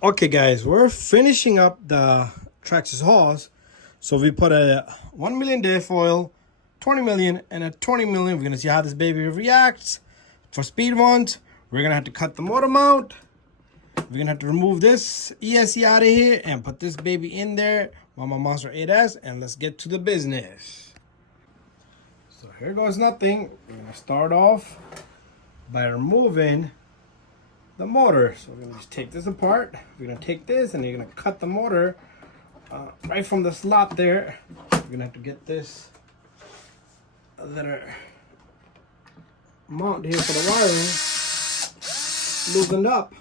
Okay, guys, we're finishing up the Traxxas HOSS. So we put a 1 million diff oil, 20 million, and a 20 million. We're gonna see how this baby reacts. For speed ones, we're gonna have to cut the motor mount. We're gonna have to remove this ESC out of here and put this baby in there, Mama Monster 8S, and let's get to the business. So here goes nothing. We're gonna start off by removing the motor. So we're gonna just take this apart. We're gonna take this and you're gonna cut the motor right from the slot there. We're gonna have to get this little mount here for the wiring loosened up,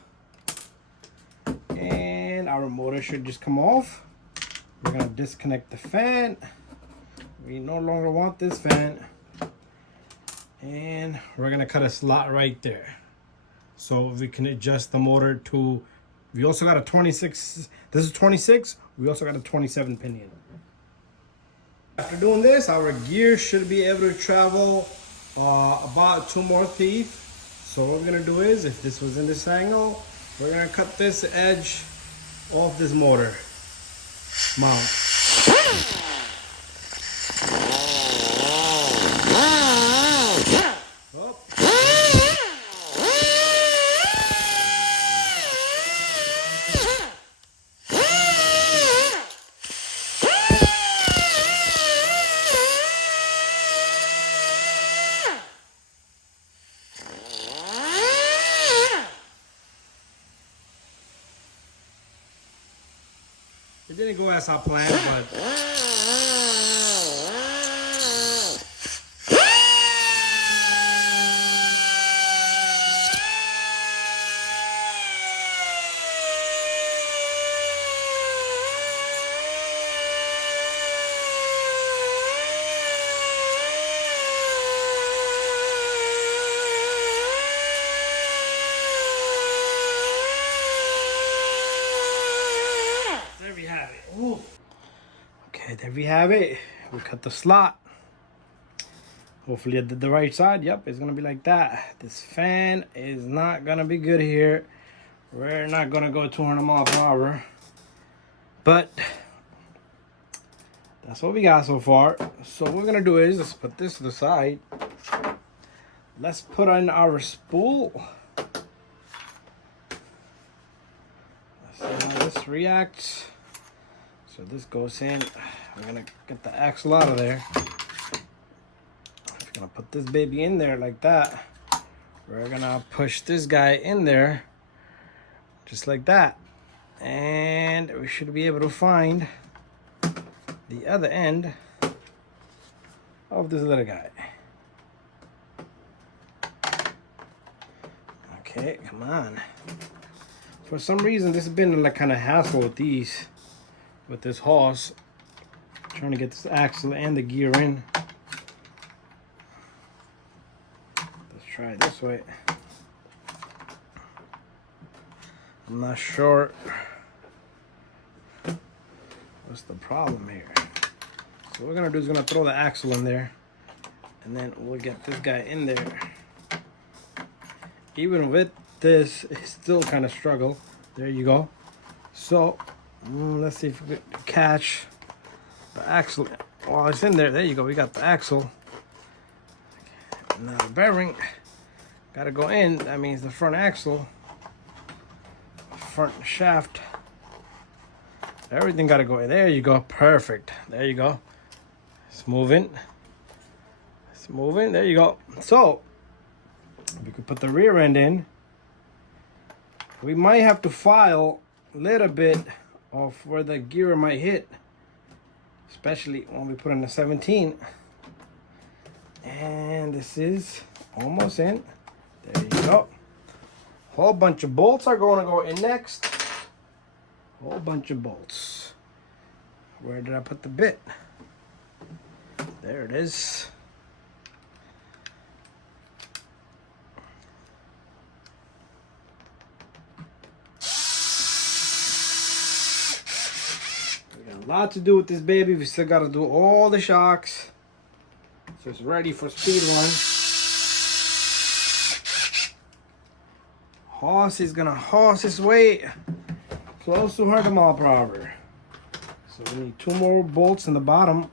and our motor should just come off. We're gonna disconnect the fan. We no longer want this fan, and we're gonna cut a slot right there so we can adjust the motor to. We also got a 26. This is 26. We also got a 27 pinion. After doing this, our gear should be able to travel about 2 more teeth. So what we're gonna do is, if this was in this angle, we're gonna cut this edge off this motor mount. It didn't go as I planned, but there we have it. Ooh. Okay, there we have it. We cut the slot. Hopefully I did the right side. Yep, it's gonna be like that. This fan is not gonna be good here. We're not gonna go 200 miles per hour, but that's what we got so far. So what we're gonna do is, let's put this to the side. Let's put in our spool. Let's see how this reacts. So this goes in. We're gonna get the axle out of there. We're gonna put this baby in there like that. We're gonna push this guy in there just like that, and we should be able to find the other end of this little guy. Okay, come on. For some reason, this has been like kind of hassle with this HOSS, trying to get this axle and the gear in. Let's try it this way. I'm not sure what's the problem here. So what we're gonna do is gonna throw the axle in there, and then we'll get this guy in there. Even with this, it's still kind of struggle. There you go. So let's see if we can catch the axle while it's in there. There you go. We got the axle. Now the bearing got to go in. That means the front axle, front shaft, everything got to go in. There you go. Perfect. There you go. It's moving. It's moving. There you go. So we could put the rear end in. We might have to file a little bit of where the gear might hit, especially when we put in the 17. And this is almost in. There you go. Whole bunch of bolts are going to go in next. Whole bunch of bolts. Where did I put the bit? There it is. A lot to do with this baby. We still got to do all the shocks, so it's ready for speed run. HOSS is gonna HOSS his way close to 100 mile per hour. So we need 2 more bolts in the bottom.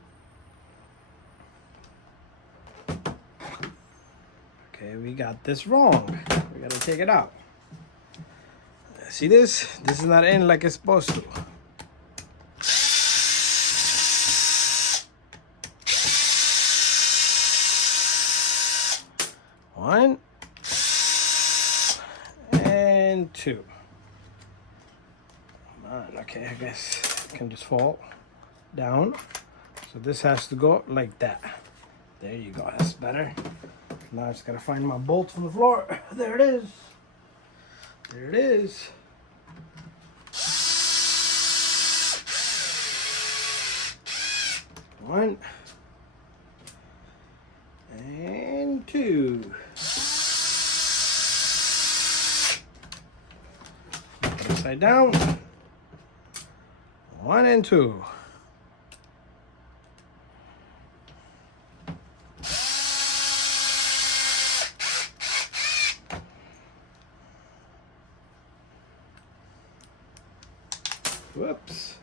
Okay, we got this wrong. We gotta take it out. See this? This is not in like it's supposed to. One and two. Okay, I guess it can just fall down. So this has to go like that. There you go, that's better. Now I just gotta find my bolt from the floor. There it is. There it is. One and two. Upside down. 1 and 2. Whoops.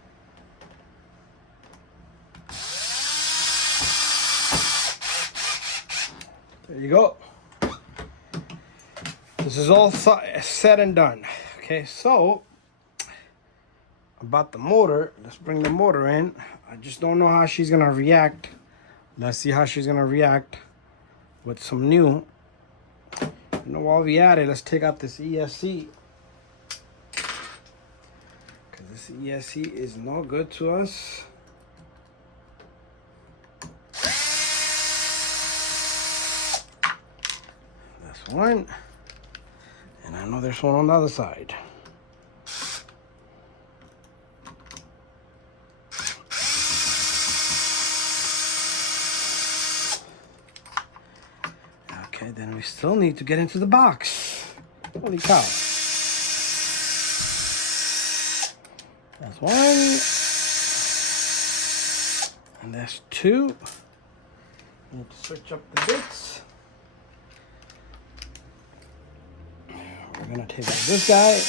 There you go. This is all said and done. Okay, so about the motor, let's bring the motor in. I just don't know how she's gonna react. Let's see how she's gonna react with some new. You know, while we at it, let's take out this ESC, because this ESC is no good to us. That's one, and I know there's one on the other side. Okay, then we still need to get into the box. Holy cow. That's one. And that's two. Need to switch up the bits. We're gonna take out this guy.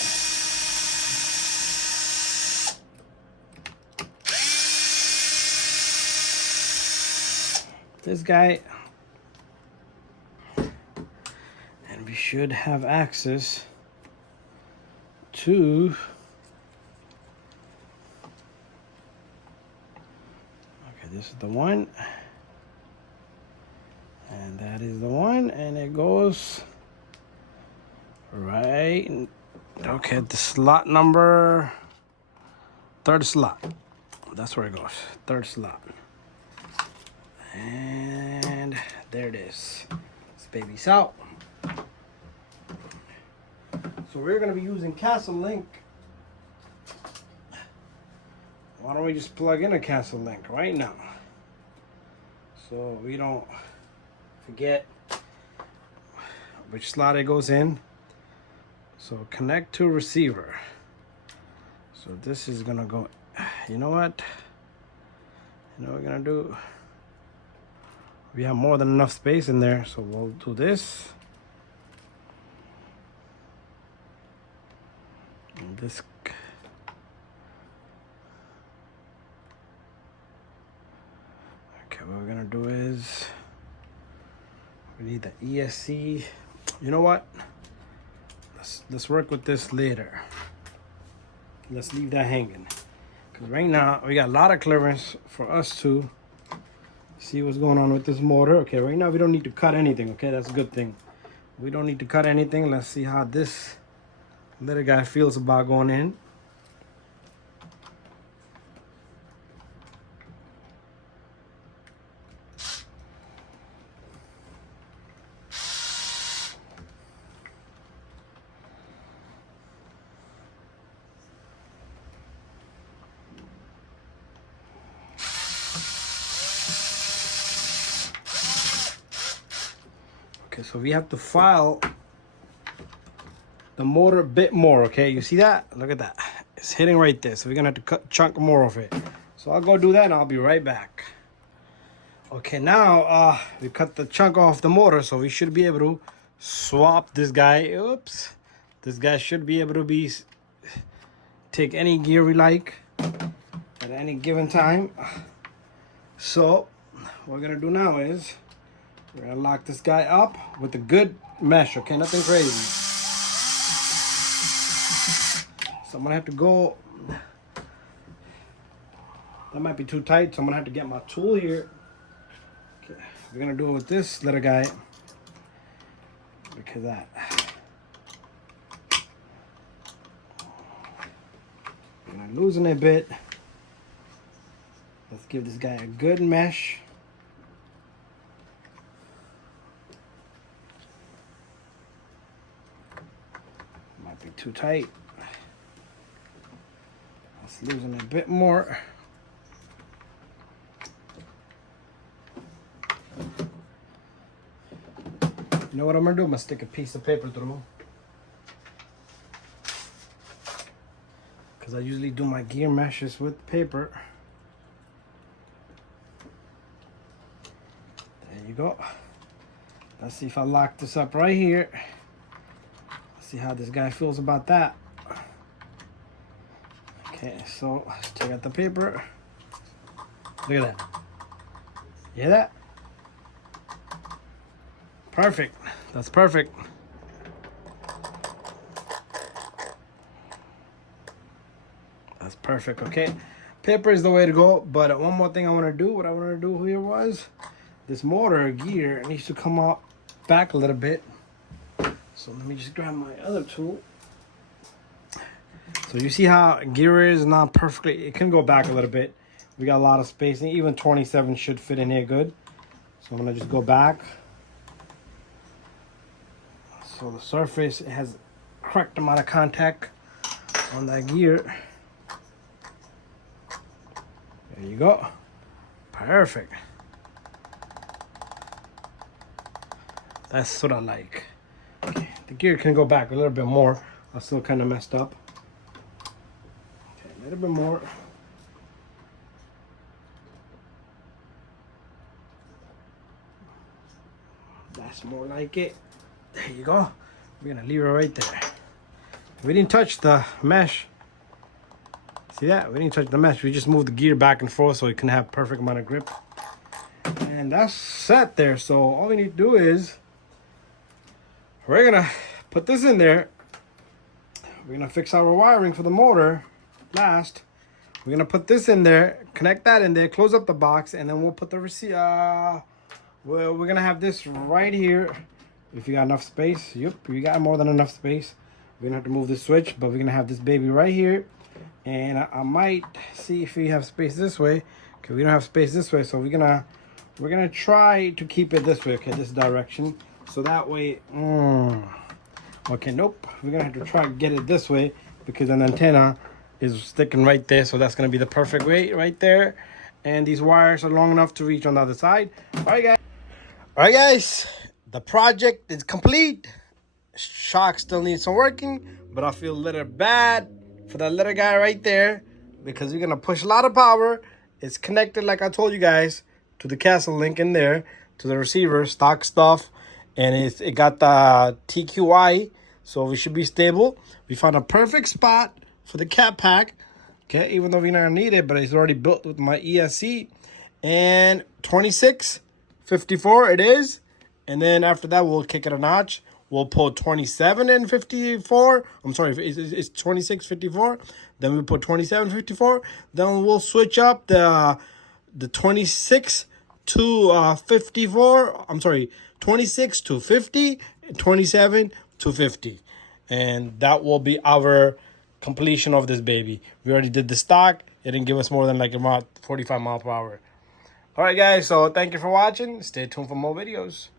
This guy. And we should have access to, okay, this is the one, and that is the one, and it goes right, okay, the slot number, third slot, that's where it goes, third slot, and there it is. This baby's out. So we're going to be using Castle Link. Why don't we just plug in a Castle Link right now, so we don't forget which slot it goes in. So connect to receiver. So this is going to go, you know what? You know what we're going to do? We have more than enough space in there, so we'll do this. And this, okay, what we're gonna do is we need the ESC. You know what? Let's work with this later. Let's leave that hanging, because right now we got a lot of clearance for us to see what's going on with this motor. Okay, right now we don't need to cut anything. Okay, that's a good thing. We don't need to cut anything. Let's see how this little guy feels about going in. Okay, so we have to file the motor a bit more. Okay, you see that? Look at that. It's hitting right there. So we're gonna have to cut chunk more of it. So I'll go do that and I'll be right back. Okay, now we cut the chunk off the motor, so we should be able to swap this guy. Oops. This guy should be able to be take any gear we like at any given time. So what we're gonna do now is we're gonna lock this guy up with a good mesh, okay? Nothing crazy. So I'm gonna have to go, that might be too tight, so I'm gonna have to get my tool here. Okay, we're gonna do it with this little guy. Look at that. I'm gonna loosen it a bit. Let's give this guy a good mesh. Might be too tight. Let's loosen it a bit more. You know what I'm gonna do? I'm gonna stick a piece of paper through. Because I usually do my gear meshes with paper. There you go. Let's see if I lock this up right here. Let's see how this guy feels about that. Okay, so let's take out the paper. Look at that. You hear that? Perfect. That's perfect. That's perfect, okay? Paper is the way to go, but one more thing I want to do, what I want to do here was, this motor gear needs to come up back a little bit. So let me just grab my other tool. So you see how gear is not perfectly, it can go back a little bit. We got a lot of spacing, even 27 should fit in here good. So I'm gonna just go back. So the surface has correct amount of contact on that gear. There you go. Perfect. That's what I like. Okay, the gear can go back a little bit more. I'm still kind of messed up. Okay, a little bit more. That's more like it. There you go. We're gonna leave it right there. We didn't touch the mesh. See that? We didn't touch the mesh. We just moved the gear back and forth so it can have perfect amount of grip. And that's set there. So all we need to do is we're gonna put this in there. We're gonna fix our wiring for the motor last. We're gonna put this in there, connect that in there, close up the box, and then we'll put the receiver. Well, we're gonna have this right here. If you got enough space, yep, you got more than enough space. We're gonna have to move this switch, but we're gonna have this baby right here. And I might see if we have space this way. Okay, we don't have space this way, so we're gonna try to keep it this way. Okay, this direction, so that way. Okay, nope. We're gonna have to try to get it this way because an antenna is sticking right there, so that's gonna be the perfect way right there. And these wires are long enough to reach on the other side. All right, guys. The project is complete. Shock still needs some working, but I feel a little bad for that little guy right there because we're gonna push a lot of power. It's connected, like I told you guys, to the castle link in there, to the receiver, stock stuff, and it got the TQI, so we should be stable. We found a perfect spot for the cat pack. Okay, even though we're not gonna need it, but it's already built with my ESC. And 2654 it is. And then after that, we'll kick it a notch. We'll put 27 and 54. I'm sorry, it's 2654. Then we'll put 2754. Then we'll switch up the 26 to 54. I'm sorry, 26 to 50, 27 to 50. And that will be our completion of this baby. We already did the stock. It didn't give us more than like about 45 miles per hour. All right, guys. So thank you for watching. Stay tuned for more videos.